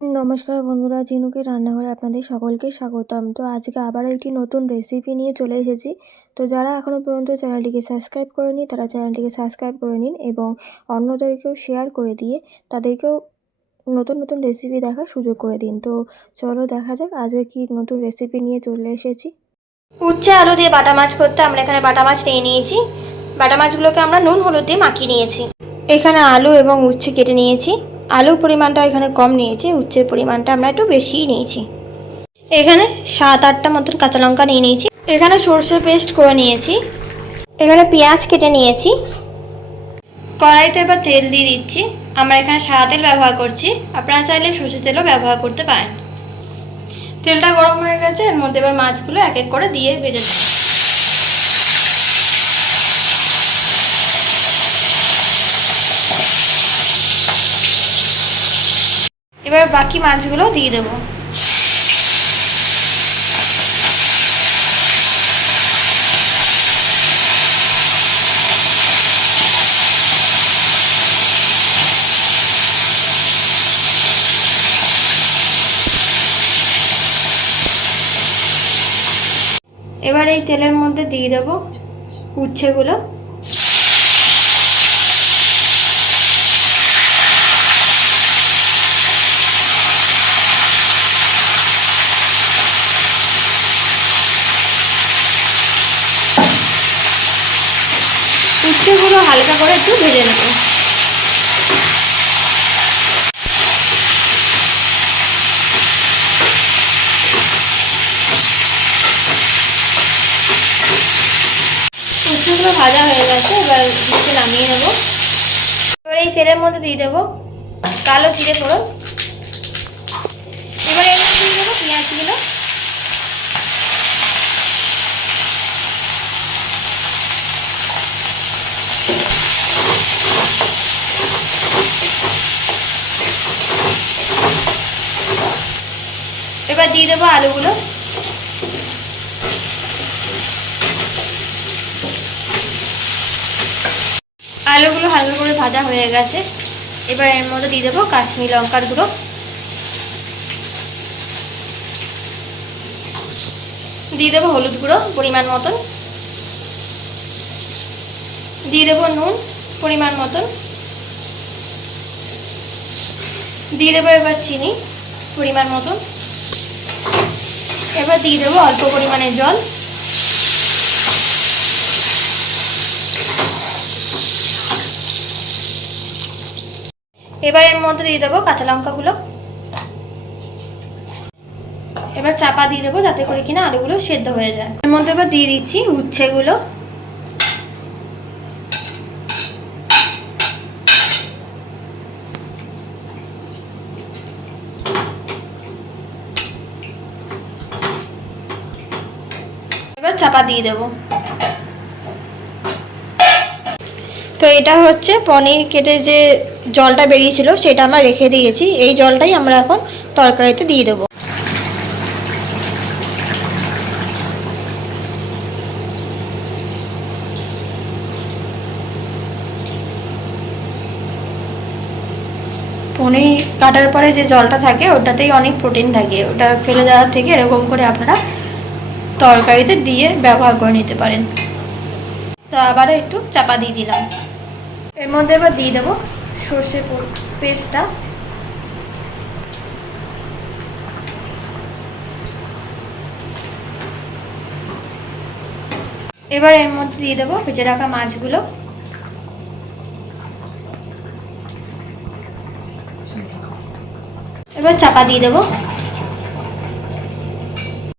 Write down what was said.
নমস্কার বন্ধুরা ঝিনুকের রান্নাঘরে আপনাদের সকলকে স্বাগতম। তো আজকে আবার একটি নতুন রেসিপি নিয়ে চলে এসেছি। তো যারা এখনও পর্যন্ত চ্যানেলটিকে সাবস্ক্রাইব করেনি তারা চ্যানেলটিকে সাবস্ক্রাইব করে নিন এবং অন্যদেরকেও শেয়ার করে দিয়ে তাদেরকেও নতুন নতুন রেসিপি দেখার সুযোগ করে দিন। তো চলো দেখা যাক আজকে কি নতুন রেসিপি নিয়ে চলে এসেছি। উচ্ছে আলু দিয়ে বাটা মাছ করতে আমরা এখানে বাটা মাছ নিয়ে নিয়েছি। বাটা মাছগুলোকে আমরা নুন হলুদ দিয়ে মাখিয়ে নিয়েছি। এখানে আলু এবং উচ্ছে কেটে নিয়েছি। আলুর পরিমাণটা এখানে কম নিয়েছি উচ্ছের পরিমাণটা আমরা একটু বেশিই নিয়েছি। এখানে সাত আটটা মতন কাঁচা লঙ্কা নিয়ে নিয়েছি। এখানে সর্ষে পেস্ট করে নিয়েছি। এখানে পেঁয়াজ কেটে নিয়েছি। কড়াইতে এবার তেল দিয়ে দিচ্ছি। আমরা এখানে সাদা তেল ব্যবহার করছি। আপনারা চাইলে সর্ষে তেলও ব্যবহার করতে পারেন। তেলটা গরম হয়ে গেছে, এর মধ্যে এবার মাছগুলো এক এক করে দিয়ে ভেজে দেবো এবার বাকি মাছগুলো দিয়ে দেবো। এবার এই তেলের মধ্যে দিয়ে দেবো উচ্ছেগুলো। উচ্ছেগুলো হালকা করে একটু ভেজে নেব। উচ্ছেগুলো ভাজা হয়ে গেছে, এবার উচ্ছে নামিয়ে নেব। এবার এই তেলের মধ্যে দিয়ে দেবো কালো জিরে ফোড়ন। এবার মধ্যে দিয়ে দেবো পেঁয়াজগুলো এবার দিয়ে দেবো আলুগুলো। আলুগুলো হালকা করে ভাজা হয়ে গেছে। এবার এর মধ্যে দিয়ে দেবো কাশ্মীর লঙ্কার গুঁড়ো। দিয়ে দেবো হলুদ গুঁড়ো পরিমাণ মতন। দিয়ে দেবো নুন পরিমাণ মতন। দিয়ে দেবো এবার চিনি পরিমাণ মতন। এবার দিয়ে দেবো অল্প পরিমাণে জল। এবার এর মধ্যে দিয়ে দেবো কাঁচা লঙ্কাগুলো। এবার চাপা দিয়ে দেবো যাতে করে কিনা আলুগুলো সেদ্ধ হয়ে যায়। এর মধ্যে এবার দিয়ে দিচ্ছি উচ্ছেগুলো। চাপা দিয়ে দেবো। তো এটা হচ্ছে পনির কেটে যে জলটা বেরিয়েছিল, সেটা আমরা রেখে দিয়েছি। এই জলটাই আমরা এখন তরকারিতে দিয়ে দেবো। পনির কাটার পরে যে জলটা থাকে, ওটাতেই অনেক প্রোটিন থাকে। ওটা ফেলে দেওয়ার থেকে এরকম করে আপনারা তরকারিতে দিয়ে ব্যবহার করে নিতে পারেন। তো আবারও একটু চাপা দিয়ে দিলাম। এর মধ্যে এবার দিয়ে দেবো সর্ষে পেস্টটা। এবার এর মধ্যে দিয়ে দেবো ভেজে রাখা মাছগুলো। এবার চাপা দিয়ে দেবো